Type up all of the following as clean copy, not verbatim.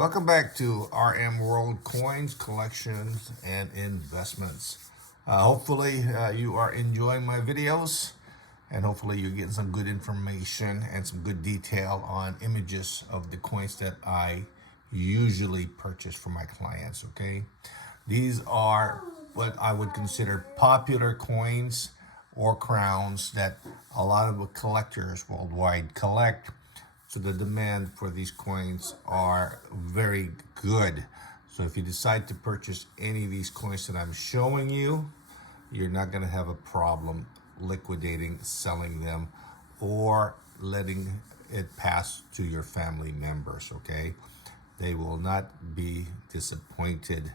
Welcome back to Rmworldcoins collections and investments. Hopefully you are enjoying my videos, and hopefully you're getting some good information and some good detail on images of the coins that I usually purchase for my clients. Okay, these are what I would consider popular coins or crowns that a lot of collectors worldwide collect. So the demand for these coins are very good. So if you decide to purchase any of these coins that I'm showing you, you're not going to have a problem liquidating, selling them, or letting it pass to your family members, okay? They will not be disappointed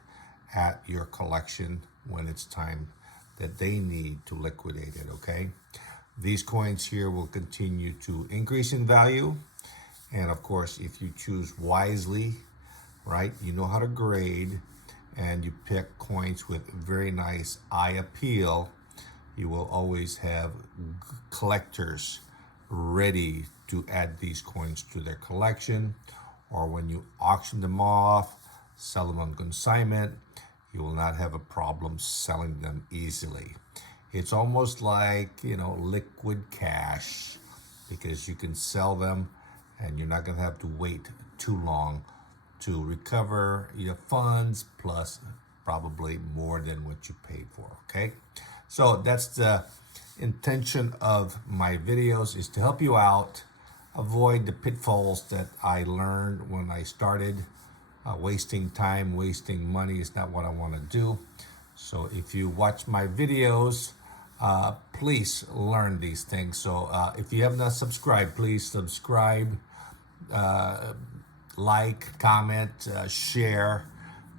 at your collection when it's time that they need to liquidate it, okay? These coins here will continue to increase in value. And of course, if you choose wisely, right, you know how to grade, and you pick coins with very nice eye appeal, you will always have collectors ready to add these coins to their collection. Or when you auction them off, sell them on consignment, you will not have a problem selling them easily. It's almost like, liquid cash, because you can sell them and you're not going to have to wait too long to recover your funds, plus probably more than what you paid for, okay? So that's the intention of my videos, is to help you out, avoid the pitfalls that I learned when I started. Wasting time, wasting money is not what I want to do. So if you watch my videos, please learn these things. So if you have not subscribed, please subscribe, like, comment, share,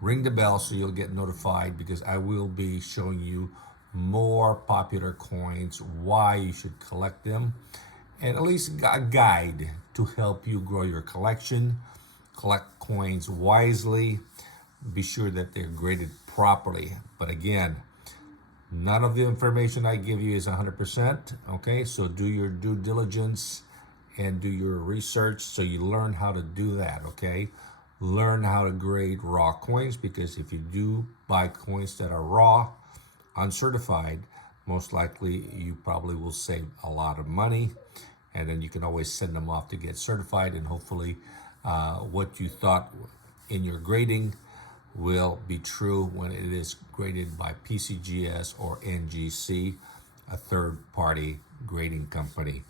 ring the bell so you'll get notified, because I will be showing you more popular coins, why you should collect them, and at least a guide to help you grow your collection. Collect coins wisely. Be sure that they're graded properly. But again, none of the information I give you is 100%, okay? So do your due diligence and do your research so you learn how to do that, okay? Learn how to grade raw coins, because if you do buy coins that are raw, uncertified, most likely you probably will save a lot of money, and then you can always send them off to get certified, and hopefully what you thought in your grading will be true when it is graded by PCGS or NGC, a third-party grading company.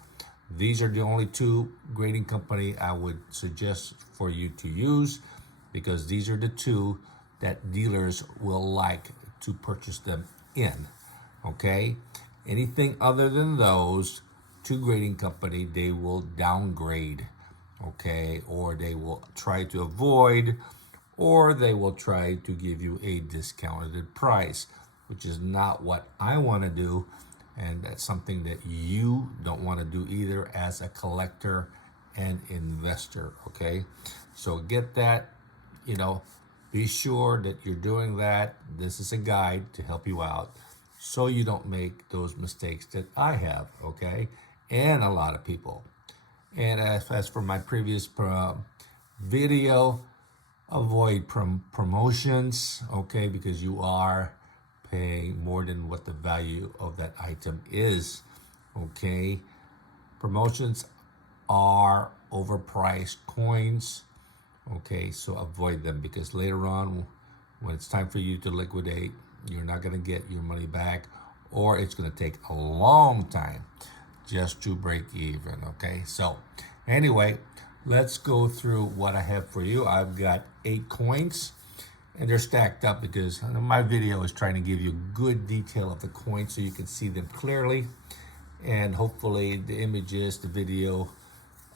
These are the only two grading company I would suggest for you to use, because these are the two that dealers will like to purchase them in, okay? Anything other than those two grading company, they will downgrade, okay? Or they will try to avoid, or they will try to give you a discounted price, which is not what I want to do, and that's something that you don't want to do either as a collector and investor, okay? So get that, be sure that you're doing that. This is a guide to help you out so you don't make those mistakes that I have, okay? And a lot of people. And as for my previous video, avoid promotions, okay? Because you are paying more than what the value of that item is, okay? Promotions are overpriced coins, okay? So avoid them, because later on, when it's time for you to liquidate, you're not going to get your money back, or it's going to take a long time just to break even, okay? So anyway, let's go through what I have for you. I've got 8 coins, and they're stacked up because my video is trying to give you good detail of the coins so you can see them clearly. And hopefully the images, the video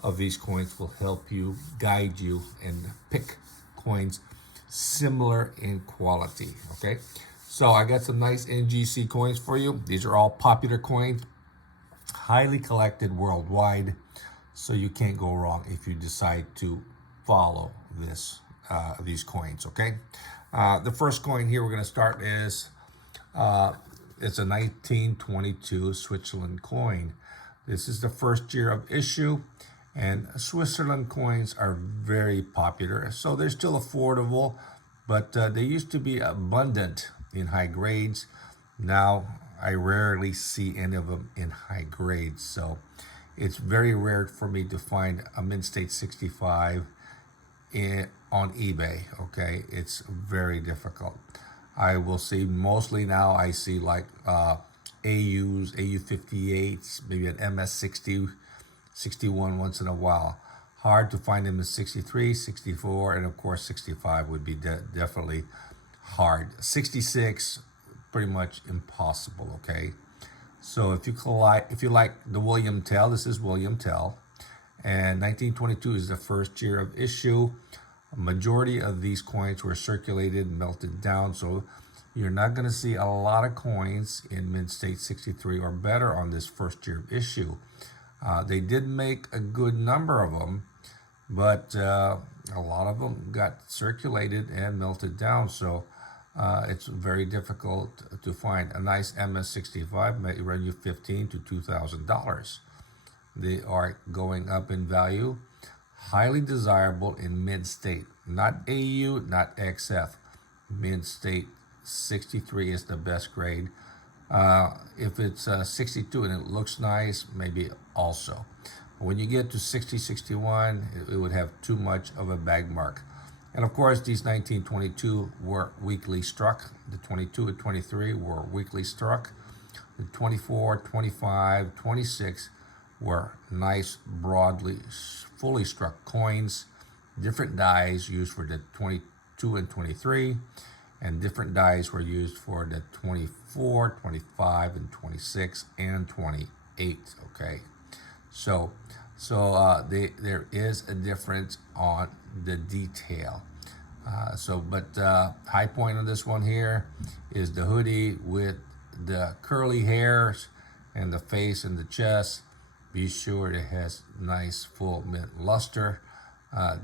of these coins will help you, guide you, and pick coins similar in quality, okay? So I got some nice NGC coins for you. These are all popular coins, highly collected worldwide, so you can't go wrong if you decide to follow these coins, okay? The first coin here we're going to start is, it's a 1922 Switzerland coin. This is the first year of issue, And Switzerland coins are very popular, so they're still affordable, but they used to be abundant in high grades. Now I rarely see any of them in high grades, so it's very rare for me to find a mint state 65 on eBay. Okay, it's very difficult. I will see mostly now. I see like AUs, AU58s, maybe an MS60, 61 once in a while. Hard to find them in 63, 64, and of course 65 would be definitely hard. 66, pretty much impossible. Okay, so if you like the William Tell, this is William Tell, and 1922 is the first year of issue. A majority of these coins were circulated, melted down, so you're not going to see a lot of coins in mint state 63 or better on this first year of issue. They did make a good number of them, but a lot of them got circulated and melted down, so it's very difficult to find. A nice MS65 may run you $15 to $2,000. They are going up in value. Highly desirable in mint state, not AU, not XF. Mint state 63 is the best grade. If it's 62 and it looks nice, maybe also. When you get to 60, 61, it would have too much of a bag mark. And of course, these 1922 were weakly struck. The 22 and 23 were weakly struck. The 24, 25, 26 were nice, broadly, fully struck coins. Different dies used for the 22 and 23, and different dies were used for the 24, 25, and 26, and 28. Okay, so there is a difference on the detail. But high point on this one here is the hoodie with the curly hairs and the face and the chest. Be sure it has nice full mint luster.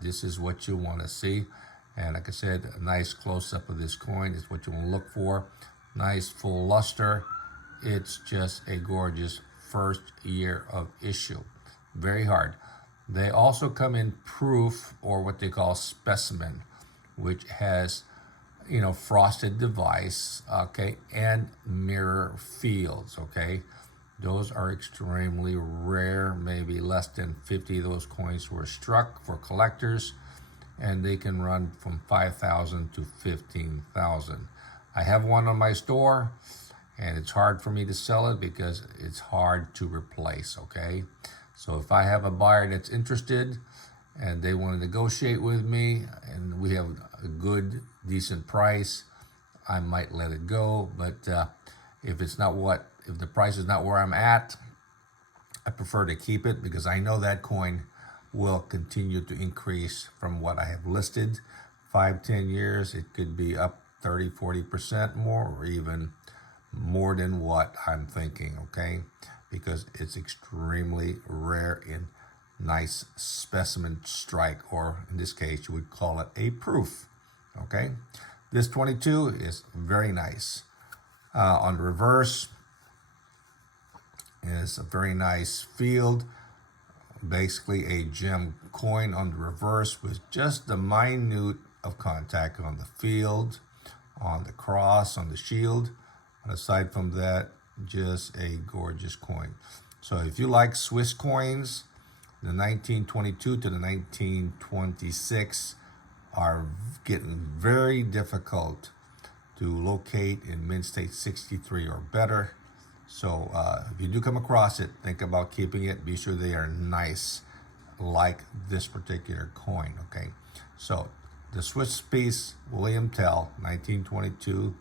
This is what you want to see. And like I said, a nice close-up of this coin is what you want to look for. Nice full luster. It's just a gorgeous first year of issue. Very hard. They also come in proof, or what they call specimen, which has, frosted device, okay, and mirror fields, okay. Those are extremely rare. Maybe less than 50 of those coins were struck for collectors, and they can run from 5,000 to 15,000. I have one on my store, and it's hard for me to sell it because it's hard to replace, okay? So if I have a buyer that's interested and they want to negotiate with me and we have a good, decent price, I might let it go. But if the price is not where I'm at, I prefer to keep it because I know that coin will continue to increase from what I have listed. 5-10 years, it could be up 30-40% more, or even more than what I'm thinking, okay? Because it's extremely rare in nice specimen strike, or in this case, you would call it a proof, okay? This 22 is very nice. On the reverse is a very nice field, basically a gem coin on the reverse with just the minute of contact on the field, on the cross, on the shield. And aside from that, just a gorgeous coin. So if you like Swiss coins, the 1922 to the 1926 are getting very difficult to locate in mint state 63 or better. So if you do come across it, think about keeping it. Be sure they are nice, like this particular coin, okay? So the Swiss piece, William Tell, 1922 to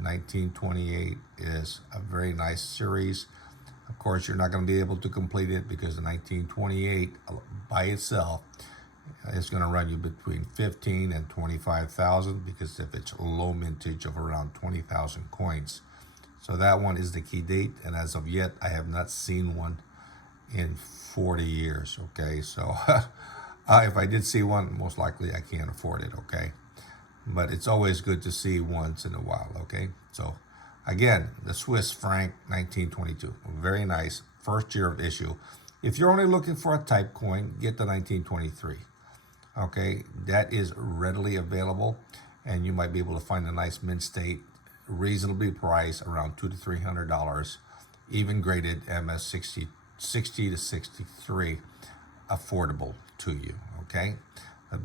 1928 is a very nice series. Of course, you're not going to be able to complete it because the 1928 by itself is going to run you between 15 and 25,000 because if it's low mintage of around 20,000 coins. So that one is the key date, and as of yet, I have not seen one in 40 years, okay? So if I did see one, most likely I can't afford it, okay? But it's always good to see once in a while, okay? So again, the Swiss franc 1922, very nice, first year of issue. If you're only looking for a type coin, get the 1923. Okay, that is readily available, and you might be able to find a nice mint state, reasonably priced around $200 to $300, even graded MS 60 to 63, affordable to you. Okay,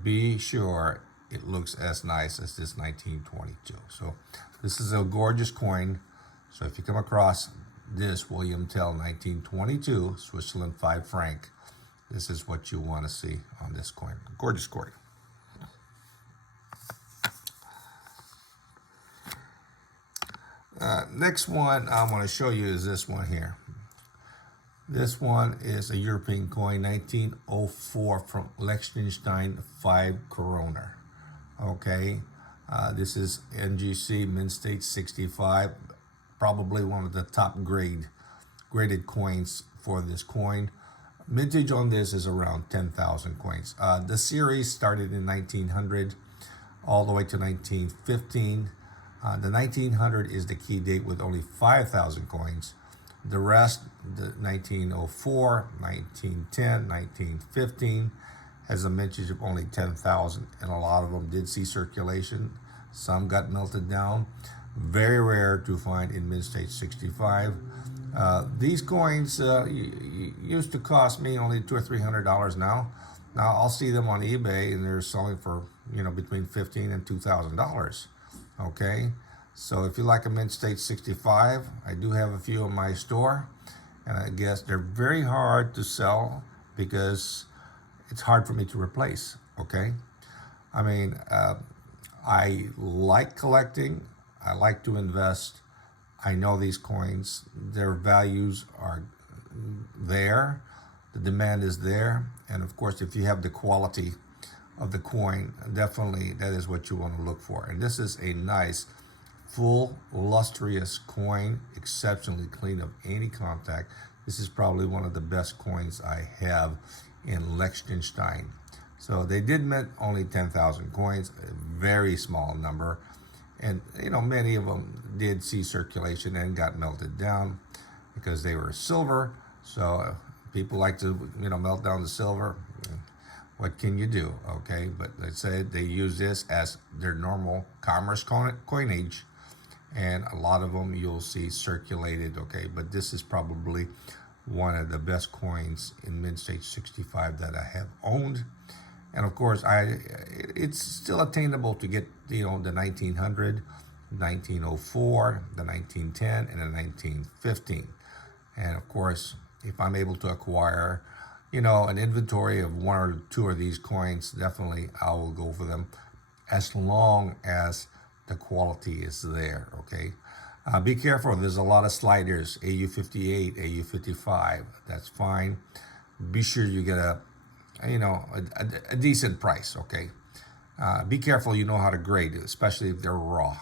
be sure it looks as nice as this 1922. So this is a gorgeous coin. So if you come across this William Tell 1922 Switzerland 5 franc, this is what you want to see on this coin. Gorgeous coin. Next one I want to show you is this one here. This one is a European coin, 1904 from Liechtenstein 5 Corona. Okay, this is NGC Mint State 65, probably one of the top graded coins for this coin. Mintage on this is around 10,000 coins. The series started in 1900 all the way to 1915. The 1900 is the key date with only 5,000 coins. The rest, the 1904, 1910, 1915, has a mintage of only 10,000, and a lot of them did see circulation. Some got melted down. Very rare to find in Mint State 65. These coins used to cost me only $200 or $300 now. Now I'll see them on eBay and they're selling for between $1,500 and $2,000. Okay, so if you like a Mint State 65, I do have a few in my store, and I guess they're very hard to sell because it's hard for me to replace. Okay, I mean, I like collecting. I like to invest. I know these coins, their values are there, the demand is there, and of course if you have the quality of the coin, definitely that is what you want to look for. And this is a nice, full, lustrous coin, exceptionally clean of any contact. This is probably one of the best coins I have in Liechtenstein. So they did mint only 10,000 coins, a very small number. And many of them did see circulation and got melted down because they were silver. So people like to melt down the silver. What can you do? Okay, but let's say they use this as their normal commerce coinage, and a lot of them you'll see circulated. Okay, but this is probably one of the best coins in Mint State 65 that I have owned. And of course, it's still attainable to get the 1900, 1904, the 1910, and the 1915. And of course, if I'm able to acquire, an inventory of one or two of these coins, definitely I will go for them, as long as the quality is there. Okay, be careful. There's a lot of sliders. AU58, AU55. That's fine. Be sure you get a decent price. Okay, be careful. You know how to grade it, especially if they're raw.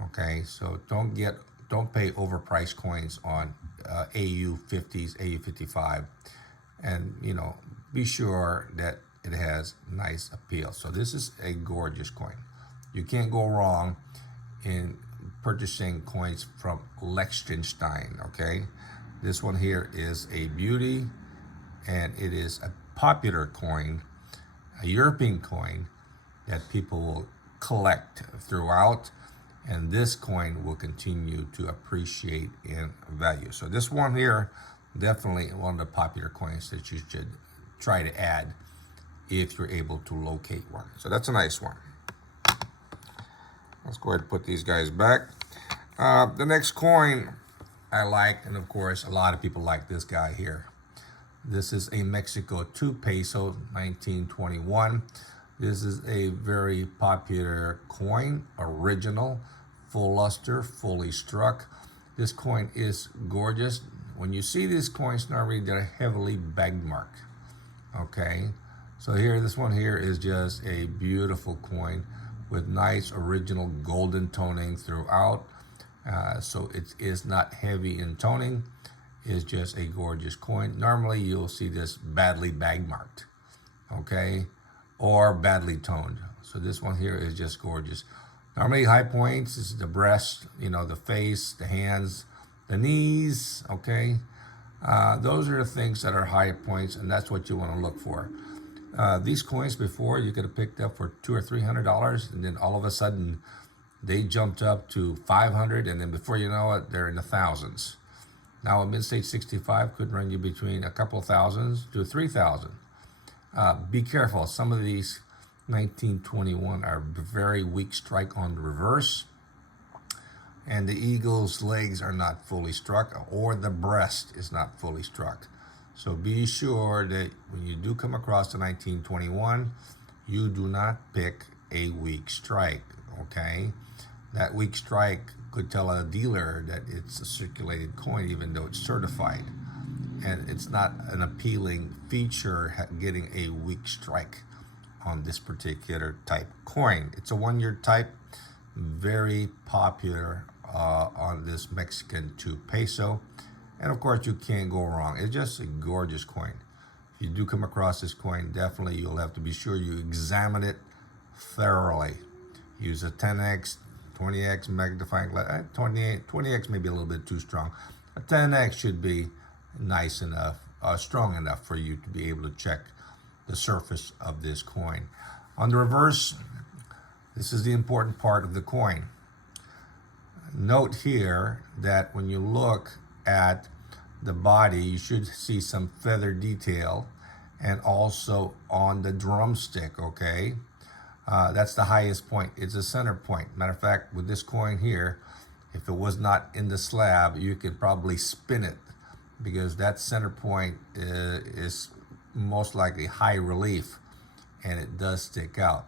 Okay, so don't pay overpriced coins on AU50s, AU55, and be sure that it has nice appeal. So this is a gorgeous coin. You can't go wrong in purchasing coins from Liechtenstein. Okay, this one here is a beauty, and it is a popular coin, a European coin that people will collect throughout, and this coin will continue to appreciate in value. So this one here, definitely one of the popular coins that you should try to add if you're able to locate one. So that's a nice one. Let's go ahead and put these guys back. The next coin I like, and of course a lot of people like this guy here. This is a Mexico 2 Peso 1921. This is a very popular coin, original, full luster, fully struck. This coin is gorgeous. When you see these coins, normally they're heavily bag marked. Okay, so here, this one here is just a beautiful coin with nice original golden toning throughout. So it is not heavy in toning. Is just a gorgeous coin. Normally you'll see this badly bag marked, okay, or badly toned. So this one here is just gorgeous. Normally high points is the breast, the face, the hands, the knees, okay. Those are the things that are high points, and that's what you want to look for. These coins before you could have picked up for $200 or $300, and then all of a sudden they jumped up to 500, and then before you know it, they're in the thousands. Now a mid-stage 65 could run you between a couple thousands to 3,000. Be careful. Some of these 1921 are very weak strike on the reverse, and the eagle's legs are not fully struck, or the breast is not fully struck. So be sure that when you do come across the 1921, you do not pick a weak strike, okay? That weak strike could tell a dealer that it's a circulated coin, even though it's certified. And it's not an appealing feature getting a weak strike on this particular type coin. It's a 1-year type, very popular on this Mexican 2 peso. And of course, you can't go wrong. It's just a gorgeous coin. If you do come across this coin, definitely you'll have to be sure you examine it thoroughly. Use a 10x, 20x magnifying glass. 20x may be a little bit too strong. A 10x should be nice enough, strong enough for you to be able to check the surface of this coin. On the reverse, this is the important part of the coin. Note here that when you look at the body, you should see some feather detail, and also on the drumstick, okay? That's the highest point. It's a center point. Matter of fact, with this coin here, if it was not in the slab, you could probably spin it, because that center point is most likely high relief, and it does stick out.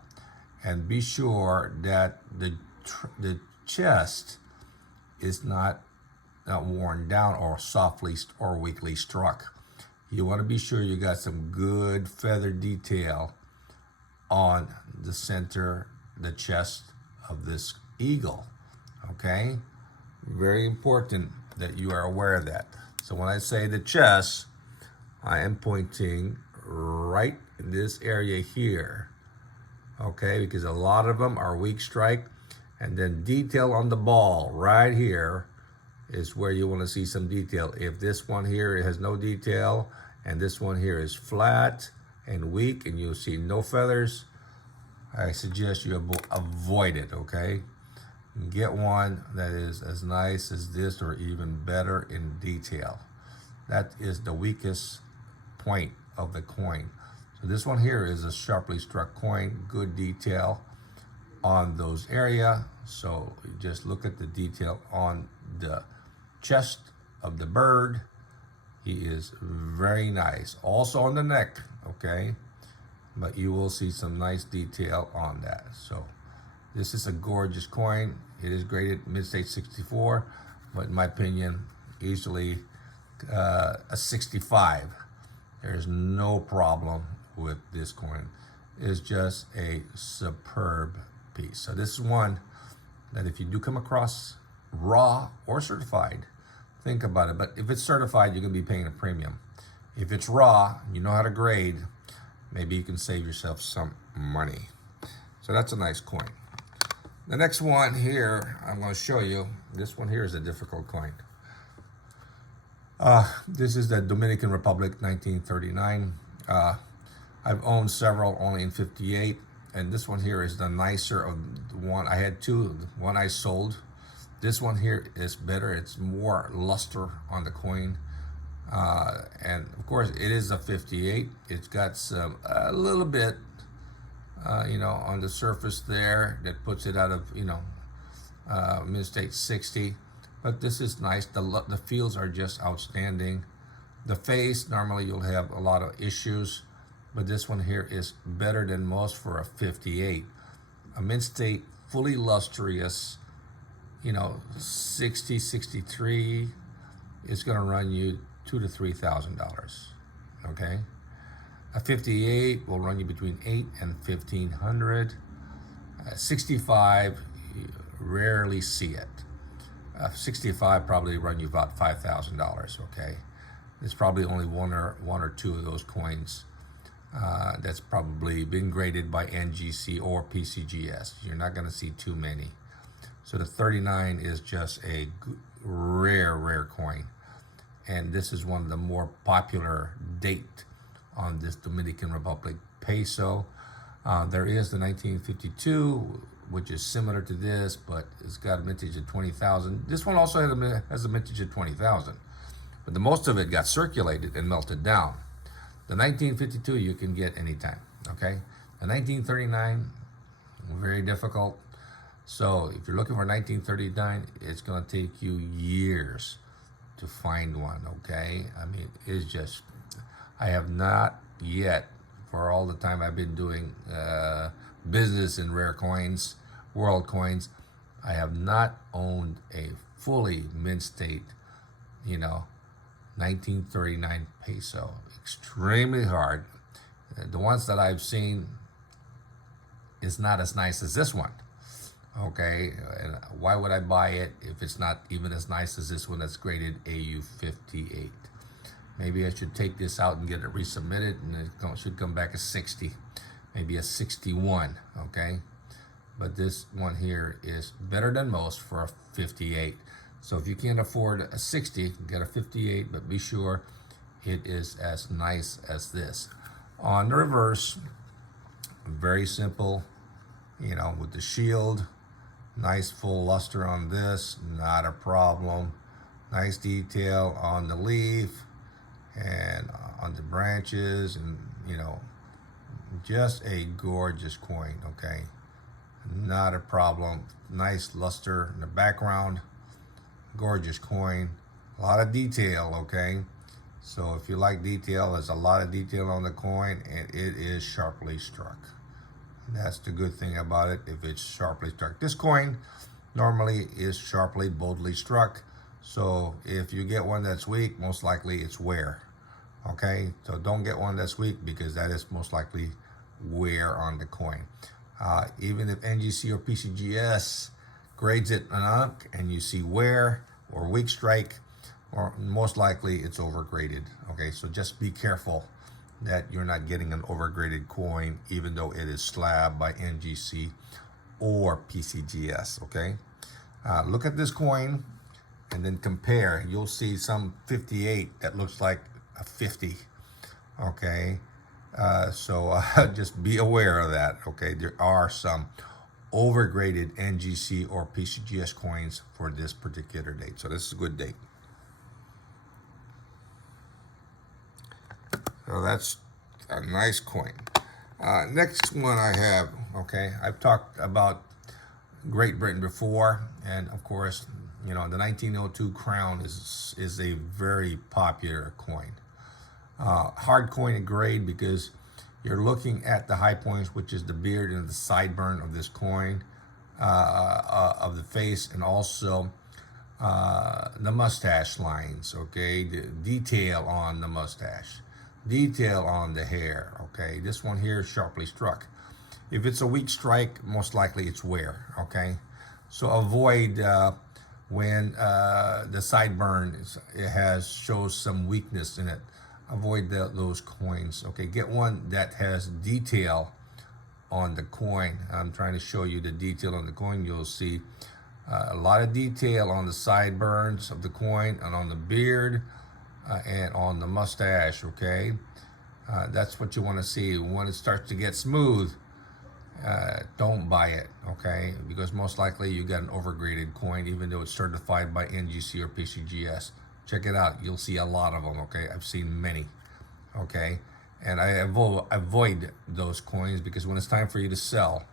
And be sure that the chest is not worn down or softly or weakly struck. You want to be sure you got some good feather detail on the center, the chest of this eagle, okay? Very important that you are aware of that. So when I say the chest, I am pointing right in this area here, okay? Because a lot of them are weak strike, and then detail on the ball right here is where you want to see some detail. If this one here has no detail, and this one here is flat and weak, and you'll see no feathers, I suggest you avoid it, okay? Get one that is as nice as this or even better in detail. That is the weakest point of the coin. So this one here is a sharply struck coin, good detail on those area. So just look at the detail on the chest of the bird. He is very nice. Also on the neck, okay? But you will see some nice detail on that. So this is a gorgeous coin. It is graded mid-stage 64, but in my opinion, easily a 65. There's no problem with this coin. It's just a superb piece. So this is one that if you do come across raw or certified, think about it. But if it's certified, you're gonna be paying a premium. If it's raw, you know how to grade, maybe you can save yourself some money. So that's a nice coin. The next one here, I'm going to show you. This one here is a difficult coin. This is the Dominican Republic 1939. I've owned several only in 58, and this one here is the nicer of the one. I had two, one I sold. This one here is better. It's more luster on the coin. And of course it is a 58. It's got some, a little bit, on the surface there that puts it out of, mid-stage 60. But this is nice. The feels are just outstanding. The face, normally you'll have a lot of issues, but this one here is better than most for a 58. A mid-state, fully lustrous, 60, 63, it's gonna run you $2,000 to $3,000, okay? A 58 will run you between $800 and $1,500. 65, you rarely see it. 65 probably run you about $5,000, okay? There's probably only one or two of those coins that's probably been graded by NGC or PCGS. You're not gonna see too many. So the 39 is just a rare coin. and this is one of the more popular date on this Dominican Republic peso. There is the 1952, which is similar to this, but it's got a mintage of 20,000. This one also has a mintage of 20,000, but the most of it got circulated and melted down. The 1952 you can get anytime, okay? The 1939, very difficult. So if you're looking for 1939, it's gonna take you years to find one, okay? I mean, it's just, I have not yet, for all the time I've been doing business in rare coins, world coins, I have not owned a fully mint state, 1939 peso. Extremely hard. The ones that I've seen is not as nice as this one. Okay, and why would I buy it if it's not even as nice as this one that's graded AU58? Maybe I should take this out and get it resubmitted, and it should come back as 60, maybe a 61, okay? But this one here is better than most for a 58. So if you can't afford a 60, get a 58, but be sure it is as nice as this. On the reverse, very simple, with the shield, nice full luster on this, not a problem. Nice detail on the leaf and on the branches, and just a gorgeous coin, okay? Not a problem. Nice luster in the background, gorgeous coin, a lot of detail, okay? So if you like detail, there's a lot of detail on the coin, and it is sharply struck. That's the good thing about it, if it's sharply struck. This coin normally is sharply, boldly struck. So if you get one that's weak, most likely it's wear. Okay, so don't get one that's weak, because that is most likely wear on the coin. Even if NGC or PCGS grades it enough and you see wear or weak strike, or most likely it's overgraded. Okay, so just be careful that you're not getting an overgraded coin, even though it is slabbed by NGC or PCGS, okay? Look at this coin and then compare. You'll see some 58 that looks like a 50, okay? So just be aware of that, okay? There are some overgraded NGC or PCGS coins for this particular date. So this is a good date. So that's a nice coin. Next one I have, okay, I've talked about Great Britain before, and of course, the 1902 crown is a very popular coin. Hard coin to grade, because you're looking at the high points, which is the beard and the sideburn of this coin, of the face, and also the mustache lines, okay, the detail on the mustache, detail on the hair, okay. This one here is sharply struck. If it's a weak strike, most likely it's wear, okay. So avoid when the sideburn shows some weakness in it. Avoid those coins, okay. Get one that has detail on the coin. I'm trying to show you the detail on the coin. You'll see a lot of detail on the sideburns of the coin, and on the beard, and on the mustache, okay? That's what you want to see. When it starts to get smooth, don't buy it, okay? Because most likely you got an overgraded coin, even though it's certified by NGC or PCGS. Check it out. You'll see a lot of them, okay? I've seen many, okay? And I avoid those coins, because when it's time for you to sell,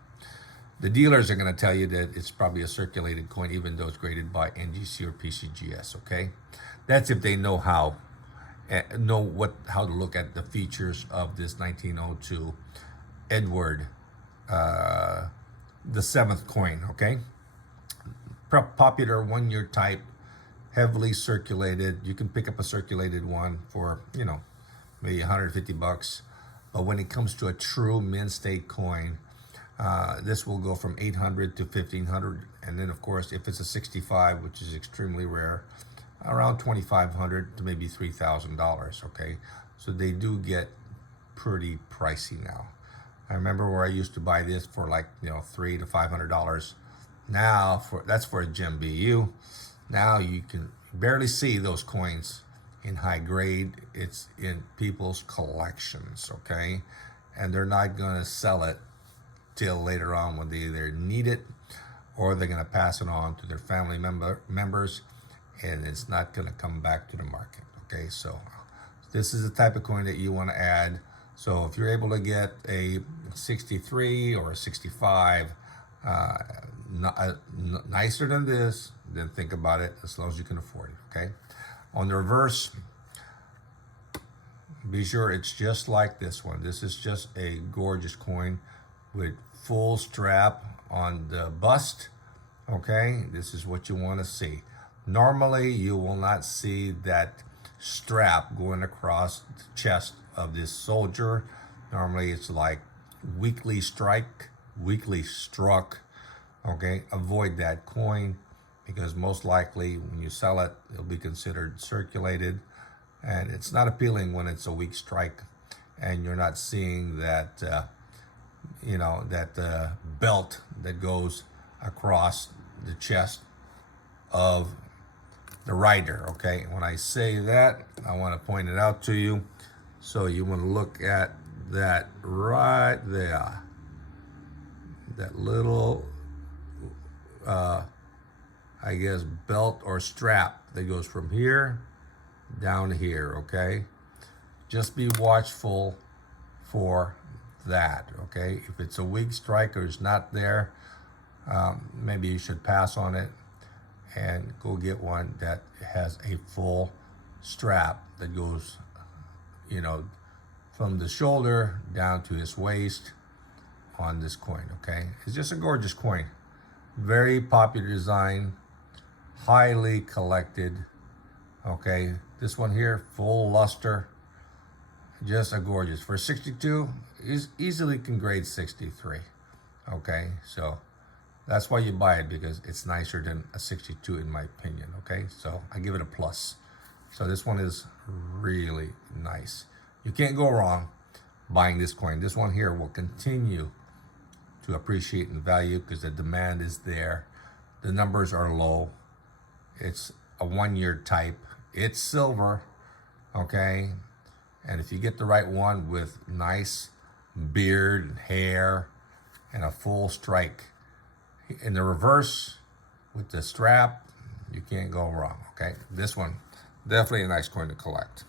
the dealers are going to tell you that it's probably a circulated coin, even though it's graded by NGC or PCGS, okay? That's if they know how to look at the features of this 1902 Edward the 7th coin, okay? Popular 1-year type, heavily circulated. You can pick up a circulated one for, maybe $150. But when it comes to a true mint state coin, this will go from $800 to $1,500. And then, of course, if it's a 65, which is extremely rare, around $2,500 to maybe $3,000, okay? So they do get pretty pricey now. I remember where I used to buy this for like, $300 to $500. Now, that's for a gem BU. Now you can barely see those coins in high grade. It's in people's collections, okay? And they're not going to sell it till later on when they either need it or they're going to pass it on to their family members, and it's not going to come back to the market, okay? So this is the type of coin that you want to add. So if you're able to get a 63 or a 65, nicer than this, then think about it as long as you can afford it, okay? On the reverse, be sure it's just like this one. This is just a gorgeous coin with full strap on the bust, okay? This is what you want to see. Normally, you will not see that strap going across the chest of this soldier. Normally, it's like weakly struck, okay? Avoid that coin because most likely when you sell it, it'll be considered circulated, and it's not appealing when it's a weak strike and you're not seeing that belt that goes across the chest of the rider, okay? When I say that, I want to point it out to you. So you want to look at that right there, that little I guess belt or strap that goes from here down here, okay? Just be watchful for that, okay? If it's a weak strike or it's not there, maybe you should pass on it and go get one that has a full strap that goes, from the shoulder down to his waist on this coin, okay? It's just a gorgeous coin. Very popular design, highly collected, okay? This one here, full luster, just a gorgeous. For 62, is easily can grade 63, okay? So that's why you buy it, because it's nicer than a 62 in my opinion, okay? So I give it a plus. So this one is really nice. You can't go wrong buying this coin. This one here will continue to appreciate in value because the demand is there. The numbers are low. It's a 1-year type. It's silver, okay? And if you get the right one with nice beard and hair and a full strike, in the reverse with the strap, you can't go wrong, okay? This one, definitely a nice coin to collect.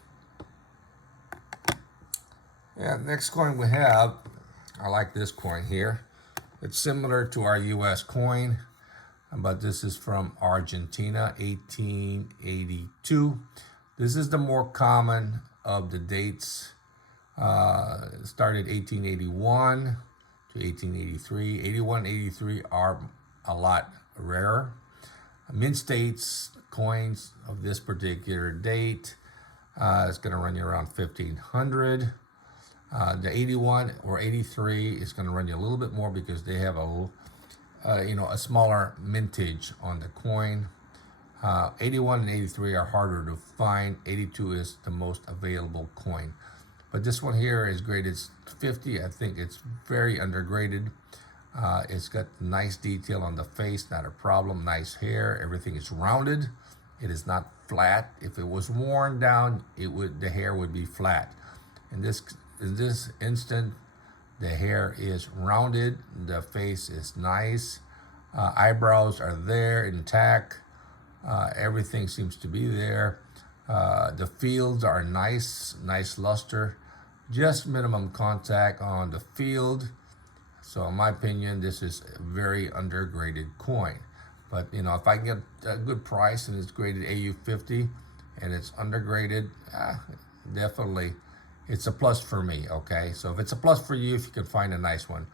Yeah, next coin we have, I like this coin here. It's similar to our US coin, but this is from Argentina, 1882. This is the more common of the dates. It started 1881 to 1883. 81, 83 are a lot rarer. Mint states coins of this particular date, it's going to run you around 1500. The 81 or 83 is going to run you a little bit more because they have a smaller mintage on the coin. 81 and 83 are harder to find. 82 is the most available coin. But this one here is graded 50. I think it's very undergraded. It's got nice detail on the face, not a problem. Nice hair. Everything is rounded. It is not flat. If it was worn down, the hair would be flat. In this instant, the hair is rounded. The face is nice. Eyebrows are there, intact. Everything seems to be there. The fields are nice luster. Just minimum contact on the field. So in my opinion, this is a very undergraded coin. But if I can get a good price and it's graded AU50 and it's undergraded, definitely it's a plus for me, okay? So if it's a plus for you, if you can find a nice one,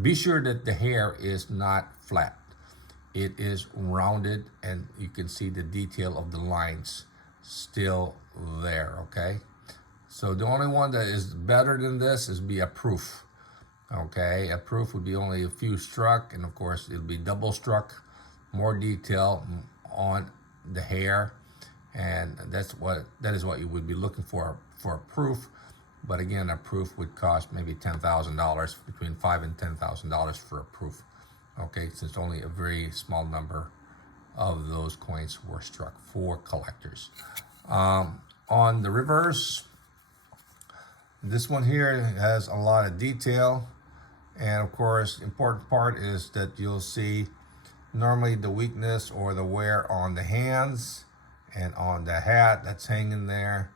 be sure that the hair is not flat. It is rounded and you can see the detail of the lines still there, okay? So the only one that is better than this is a proof, okay? A proof would be only a few struck, and of course it'll be double struck, more detail on the hair, and that is what you would be looking for a proof. But again, a proof would cost maybe $10,000, between $5,000 and $10,000 for a proof, okay? Since only a very small number of those coins were struck for collectors. On the reverse, this one here has a lot of detail. And of course, important part is that you'll see normally the weakness or the wear on the hands and on the hat that's hanging there.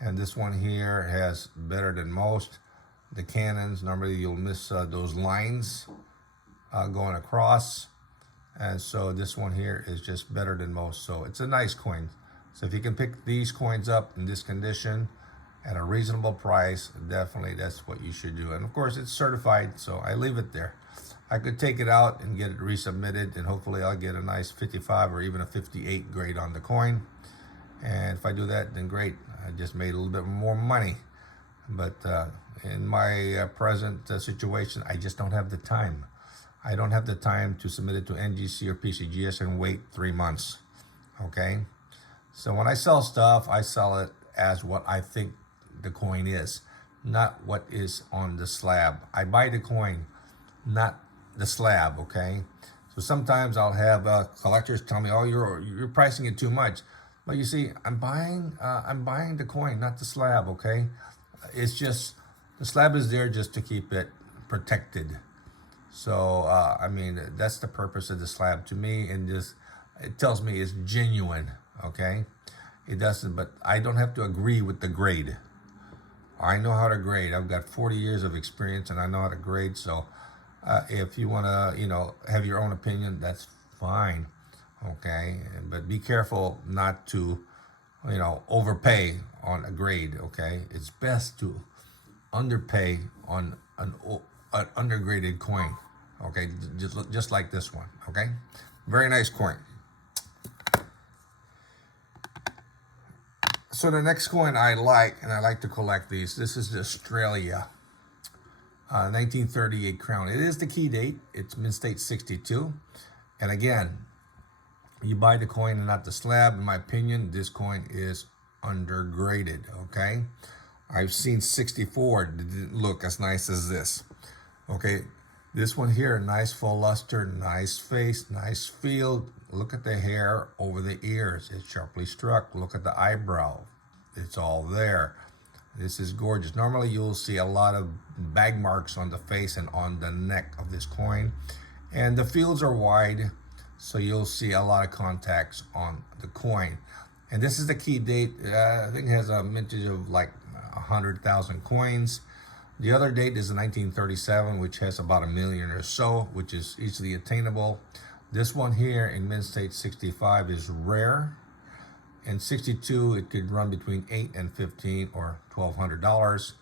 And this one here has better than most. The cannons, normally you'll miss those lines going across. And so this one here is just better than most. So it's a nice coin. So if you can pick these coins up in this condition at a reasonable price, definitely that's what you should do. And of course it's certified, so I leave it there. I could take it out and get it resubmitted, and hopefully I'll get a nice 55 or even a 58 grade on the coin. And if I do that, then great. I just made a little bit more money. But in my present situation, I just don't have the time. I don't have the time to submit it to NGC or PCGS and wait 3 months. Okay? So when I sell stuff, I sell it as what I think the coin is, not what is on the slab. I buy the coin, not the slab, okay? So sometimes I'll have collectors tell me, "Oh, you're pricing it too much." But you see, I'm buying the coin, not the slab, okay? It's just the slab is there just to keep it protected. So I mean, that's the purpose of the slab to me, and just it tells me it's genuine, okay? It doesn't, but I don't have to agree with the grade. I know how to grade. I've got 40 years of experience, and I know how to grade. So if you want to, have your own opinion, that's fine, okay? But be careful not to, overpay on a grade, okay? It's best to underpay on an undergraded coin, okay? Just like this one, okay? Very nice coin. So the next coin I like, and I like to collect these, this is the Australia 1938 crown. It is the key date. It's mint state 62. And again, you buy the coin and not the slab. In my opinion, this coin is undergraded, okay? I've seen 64, didn't look as nice as this, okay? This one here, nice full luster, nice face, nice feel. Look at the hair over the ears. It's sharply struck. Look at the eyebrow. It's all there. This is gorgeous. Normally you'll see a lot of bag marks on the face and on the neck of this coin. And the fields are wide, so you'll see a lot of contacts on the coin. And this is the key date. I think it has a mintage of like 100,000 coins. The other date is 1937, which has about 1 million or so, which is easily attainable. This one here in mint state 65 is rare. In 62, it could run between 8 and 15 or $1,200.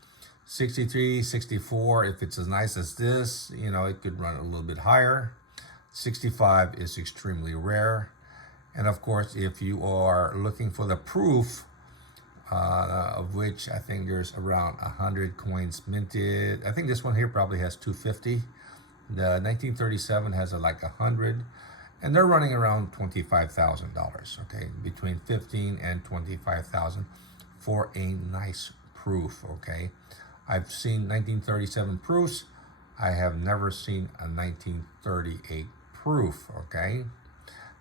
63, 64, if it's as nice as this, it could run a little bit higher. 65 is extremely rare. And of course, if you are looking for the proof, of which I think there's around 100 coins minted. I think this one here probably has 250. The 1937 has like 100, and they're running around $25,000. Okay, between 15 and 25,000 for a nice proof. Okay, I've seen 1937 proofs. I have never seen a 1938 proof. Okay,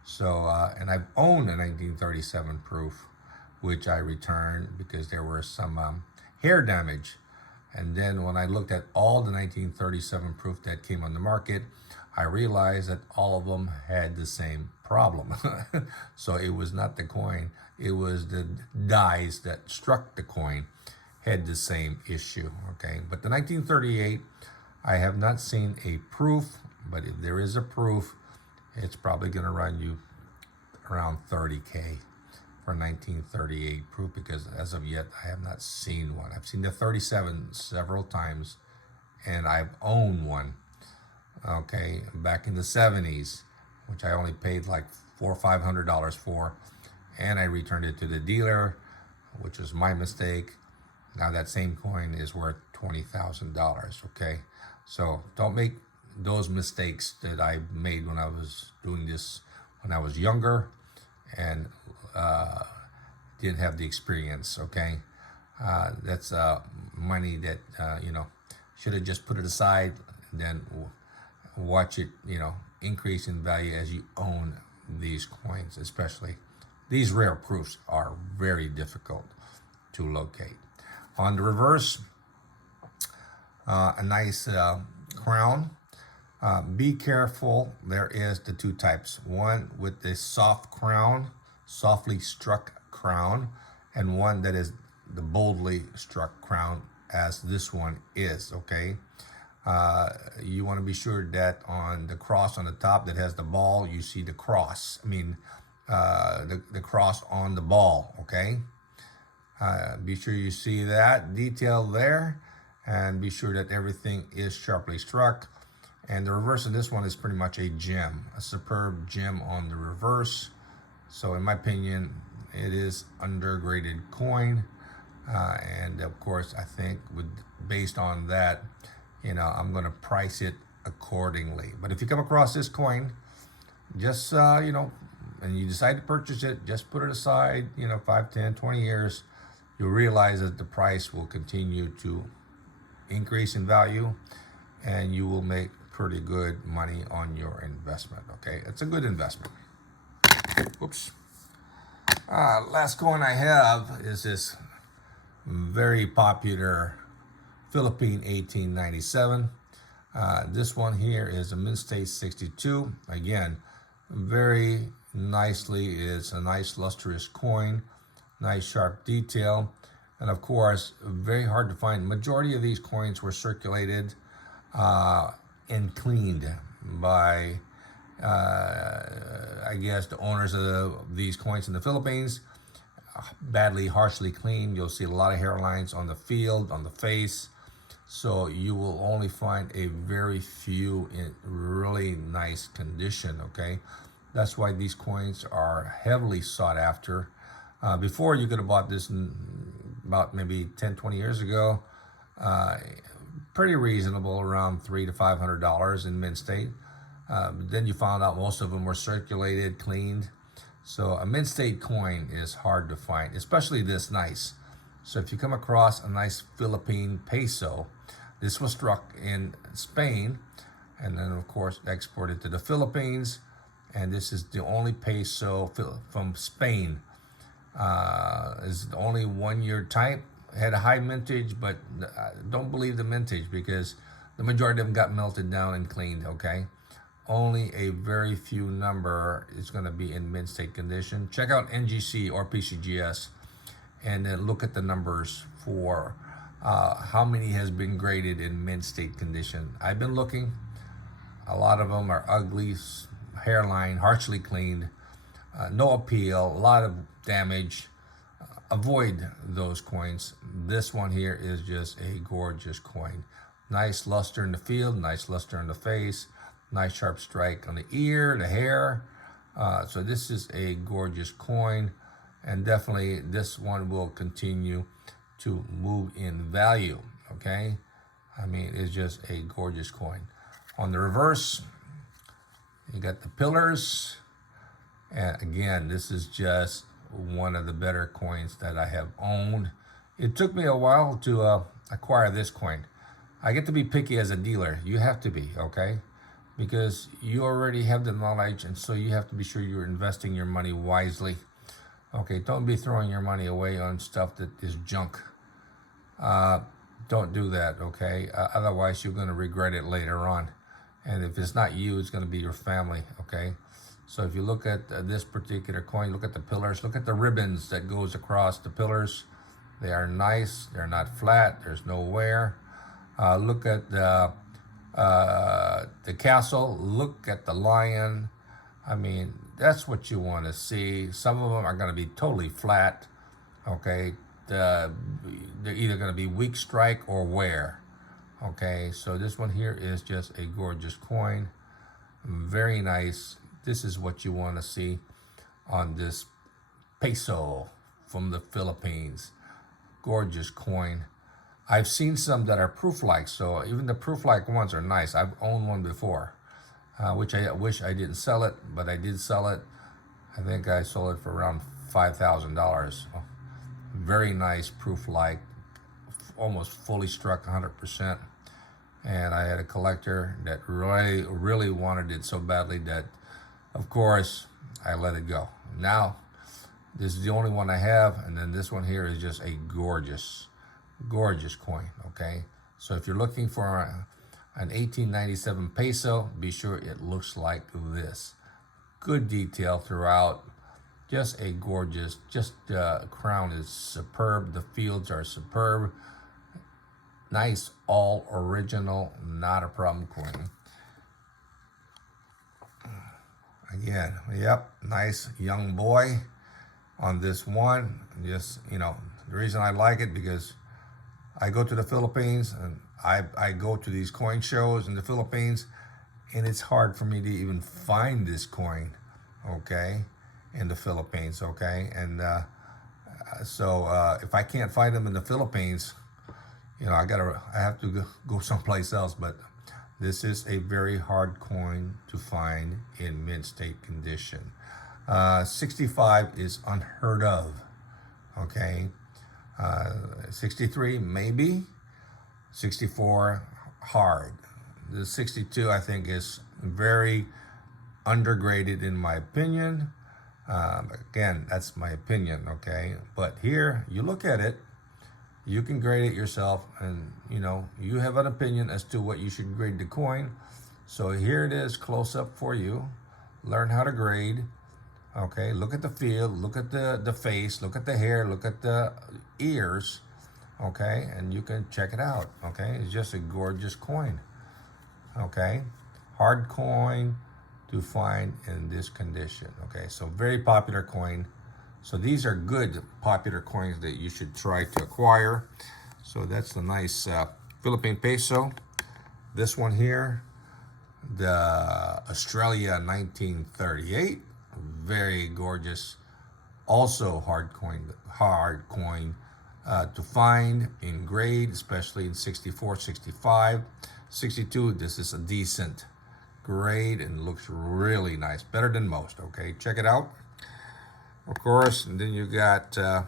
so and I've owned a 1937 proof, which I returned because there were some hair damage. And then when I looked at all the 1937 proof that came on the market, I realized that all of them had the same problem. So it was not the coin, it was the dies that struck the coin had the same issue, okay? But the 1938, I have not seen a proof, but if there is a proof, it's probably gonna run you around 30K. For 1938 proof, because as of yet I have not seen one. I've seen the 37 several times, and I've owned one, okay, back in the 70s, which I only paid like $400 or $500 for, and I returned it to the dealer, which was my mistake. Now that same coin is worth $20,000, okay? So don't make those mistakes that I made when I was doing this when I was younger and didn't have the experience, okay? That's money that, should have just put it aside and then watch it, increase in value as you own these coins, especially. These rare proofs are very difficult. to locate. On the reverse, a nice crown. Be careful, there is the two types. One with the soft crown, softly struck crown, and one that is the boldly struck crown, as this one is, okay? You want to be sure that on the cross on the top that has the ball, you see the cross. The cross on the ball, okay? Be sure you see that detail there, and be sure that everything is sharply struck. And the reverse of this one is pretty much a gem, a superb gem on the reverse. So in my opinion, it is undergraded coin. And of course, I think based on that, I'm going to price it accordingly. But if you come across this coin, just, and you decide to purchase it, just put it aside, 5, 10, 20 years, you'll realize that the price will continue to increase in value, and you will make pretty good money on your investment, okay? It's a good investment. Whoops. Last coin I have is this very popular Philippine 1897. This one here is a Mint State 62. Again, very nicely, it's a nice lustrous coin, nice sharp detail, and of course, very hard to find. Majority of these coins were circulated and cleaned by, I guess, the owners of these coins in the Philippines. Harshly cleaned. You'll see a lot of hairlines on the field, on the face. So you will only find a very few in really nice condition, okay? That's why these coins are heavily sought after. Before, you could have bought this about maybe 10, 20 years ago. Pretty reasonable, around $300 to $500 in Mint State. Then you found out most of them were circulated, cleaned. So a Mint State coin is hard to find, especially this nice. So if you come across a nice Philippine peso, this was struck in Spain, and then of course exported to the Philippines. And this is the only peso from Spain. Is the only 1 year type. Had a high mintage, but don't believe the mintage because the majority of them got melted down and cleaned, okay? Only a very few number is going to be in Mint State condition. Check out NGC or PCGS and then look at the numbers for how many has been graded in Mint State condition. I've been looking. A lot of them are ugly, hairline, harshly cleaned, no appeal, a lot of damage. Avoid those coins. This one here is just a gorgeous coin. Nice luster in the field, nice luster in the face, nice sharp strike on the ear, the hair. So this is a gorgeous coin, and definitely this one will continue to move in value, okay? It's just a gorgeous coin. On the reverse, you got the pillars, and again, this is just one of the better coins that I have owned. It took me a while to acquire this coin. I get to be picky as a dealer. You have to be, okay? Because you already have the knowledge, and so you have to be sure you're investing your money wisely. Okay, don't be throwing your money away on stuff that is junk. Don't do that, okay? Otherwise, you're going to regret it later on. And if it's not you, it's going to be your family, okay? So if you look at this particular coin, look at the pillars, look at the ribbons that goes across the pillars. They are nice. They're not flat. There's no wear. Look at the castle. Look at the lion. That's what you want to see. Some of them are going to be totally flat, okay? They're either going to be weak strike or wear, okay? So this one here is just a gorgeous coin. Very nice. This is what you want to see on this peso from the Philippines. Gorgeous coin. I've seen some that are proof-like, so even the proof-like ones are nice. I've owned one before, which I wish I didn't sell it, but I did sell it. I think I sold it for around $5,000. Very nice proof-like, almost fully struck 100%. And I had a collector that really wanted it so badly that, of course, I let it go. Now, This is the only one I have, and then this one here is just a gorgeous, gorgeous coin, okay? So if you're looking for an 1897 peso, be sure it looks like this. Good detail throughout, just a gorgeous, crown is superb, the fields are superb, nice, all original, not a problem coin. Again, yep, nice young boy on this one. Just, the reason I like it because I go to the Philippines and I go to these coin shows in the Philippines, and it's hard for me to even find this coin, okay, in the Philippines, okay? And so if I can't find them in the Philippines, I have to go someplace else. But this is a very hard coin to find in mint state condition. 65 is unheard of, okay? 63 maybe, 64 hard. The 62 I think is very undergraded in my opinion. Again, that's my opinion, okay? But here, you look at it, you can grade it yourself, and you have an opinion as to what you should grade the coin. So here it is, close up for you. Learn how to grade. Okay, look at the field, look at the face, look at the hair, look at the ears. Okay, and you can check it out. Okay, it's just a gorgeous coin. Okay, hard coin to find in this condition. Okay, so very popular coin. So these are good popular coins that you should try to acquire. So that's the nice Philippine peso. This one here, the Australia 1938, very gorgeous. Also hard coin to find in grade, especially in 64, 65, 62. This is a decent grade and looks really nice, better than most. Okay, check it out. Of course, and then you got the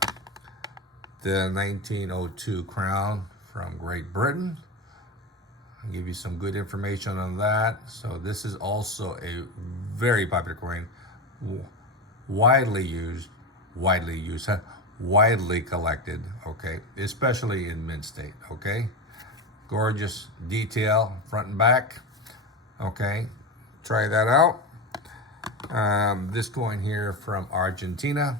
1902 crown from Great Britain. I'll give you some good information on that. So this is also a very popular coin, widely used, widely collected, okay, especially in mint state, okay. Gorgeous detail, front and back, okay. Try that out. This coin here from Argentina,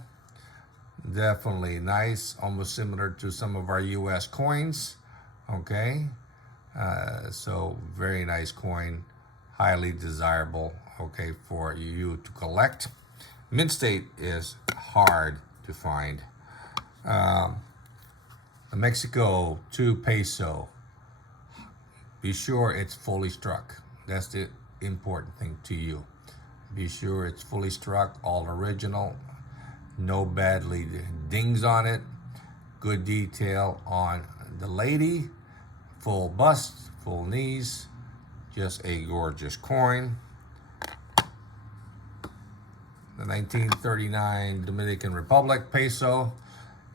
definitely nice, almost similar to some of our US coins, okay. So very nice coin, highly desirable, okay, for you to collect. Mint state is hard to find. The Mexico 2 peso, be sure it's fully struck. That's the important thing to you. Be sure it's fully struck, all original, no badly dings on it, good detail on the lady, full bust, full knees, just a gorgeous coin. The 1939 Dominican Republic peso,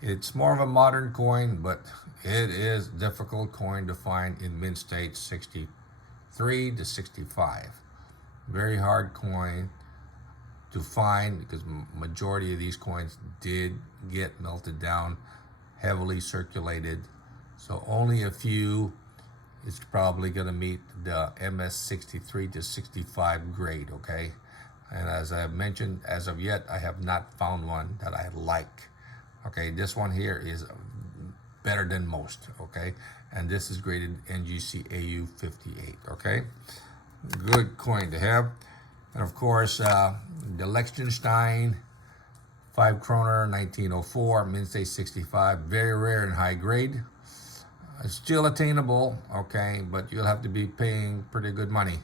it's more of a modern coin, but it is a difficult coin to find in mint state, 63 to 65. Very hard coin to find because majority of these coins did get melted down, heavily circulated. So only a few is probably going to meet the MS 63 to 65 grade, okay? And as I have mentioned, as of yet, I have not found one that I like. Okay, this one here is better than most, okay? And this is graded NGC AU 58, okay? Good coin to have. And of course, the Liechtenstein 5 kroner 1904, mint state 65, very rare and high grade. Still attainable, okay, but you'll have to be paying pretty good money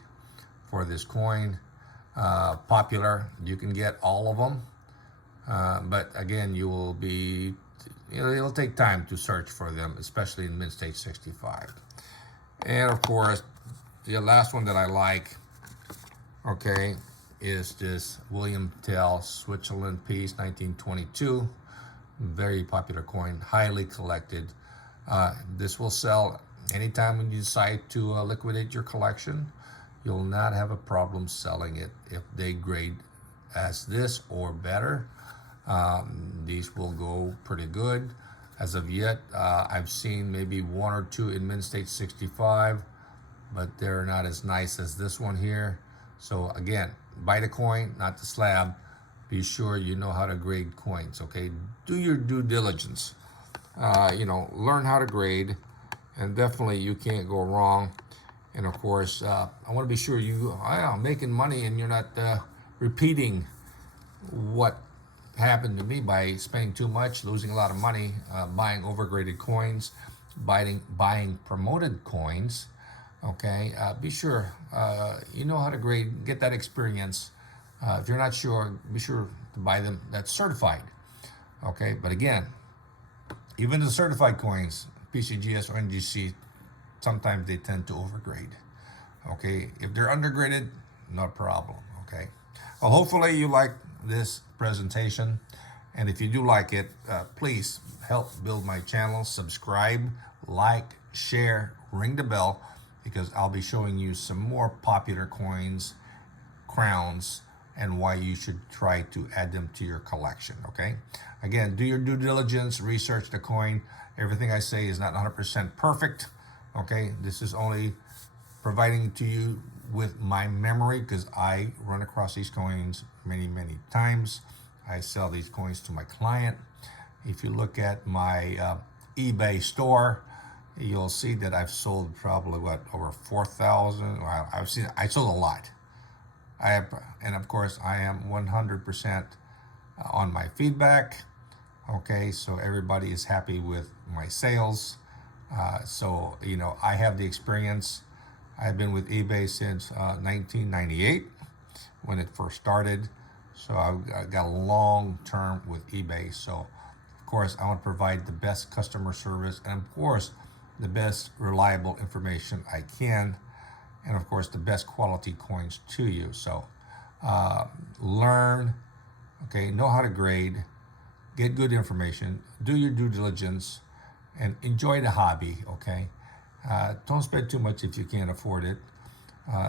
for this coin. Popular, you can get all of them, but again, you will be, it'll take time to search for them, especially in mint state 65. And of course, the last one that I like, okay, is this William Tell Switzerland piece 1922. Very popular coin, highly collected. This will sell anytime when you decide to liquidate your collection. You'll not have a problem selling it if they grade as this or better. These will go pretty good. As of yet, I've seen maybe one or two in Mint State 65, but they're not as nice as this one here. So again, buy the coin, not the slab. Be sure you know how to grade coins, okay? Do your due diligence. Learn how to grade, and definitely you can't go wrong. And of course, I want to be sure you are making money and you're not repeating what happened to me by spending too much, losing a lot of money, buying overgraded coins, buying promoted coins. Okay, be sure you know how to grade, get that experience. If you're not sure, be sure to buy them that's certified. Okay, but again, even the certified coins, PCGS or NGC, sometimes they tend to overgrade. Okay, if they're undergraded, no problem. Okay, well, hopefully you like this presentation, and if you do like it, please help build my channel. Subscribe, like, share, ring the bell, because I'll be showing you some more popular coins, crowns, and why you should try to add them to your collection. Okay, again, do your due diligence, research the coin. Everything I say is not 100% perfect. Okay, this is only providing to you with my memory, because I run across these coins many times. I sell these coins to my client. If you look at my eBay store, you'll see that I've sold probably over 4,000. I sold a lot. And of course I am 100% on my feedback. Okay, so everybody is happy with my sales. So I have the experience. I've been with eBay since 1998 when it first started. So I got a long term with eBay. So of course I want to provide the best customer service, and of course the best reliable information I can, and of course the best quality coins to you. So learn, okay, know how to grade, get good information, do your due diligence, and enjoy the hobby. Okay, don't spend too much if you can't afford it.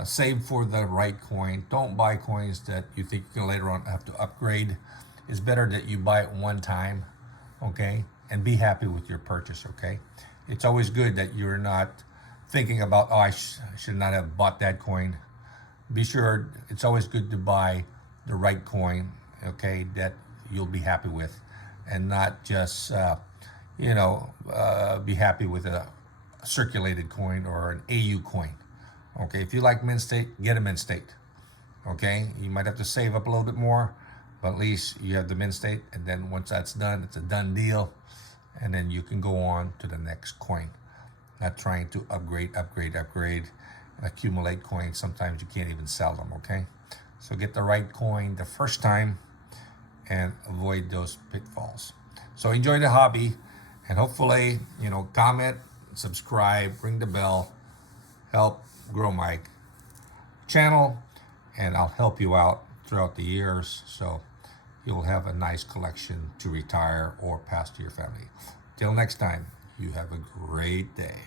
Save for the right coin. Don't buy coins that you think you can later on have to upgrade. It's better that you buy it one time, okay, and be happy with your purchase. Okay, it's always good that you're not thinking about, oh, I should not have bought that coin. Be sure it's always good to buy the right coin, okay, that you'll be happy with, and not just be happy with a circulated coin or an AU coin. Okay, if you like Mint State, get a Mint State. Okay, you might have to save up a little bit more, but at least you have the Mint State, and then once that's done, it's a done deal, and then you can go on to the next coin. Not trying to upgrade, and accumulate coins. Sometimes you can't even sell them. Okay, so get the right coin the first time and avoid those pitfalls. So enjoy the hobby, and hopefully, comment, subscribe, ring the bell, help grow my channel, and I'll help you out throughout the years, so you'll have a nice collection to retire or pass to your family. Till next time, you have a great day.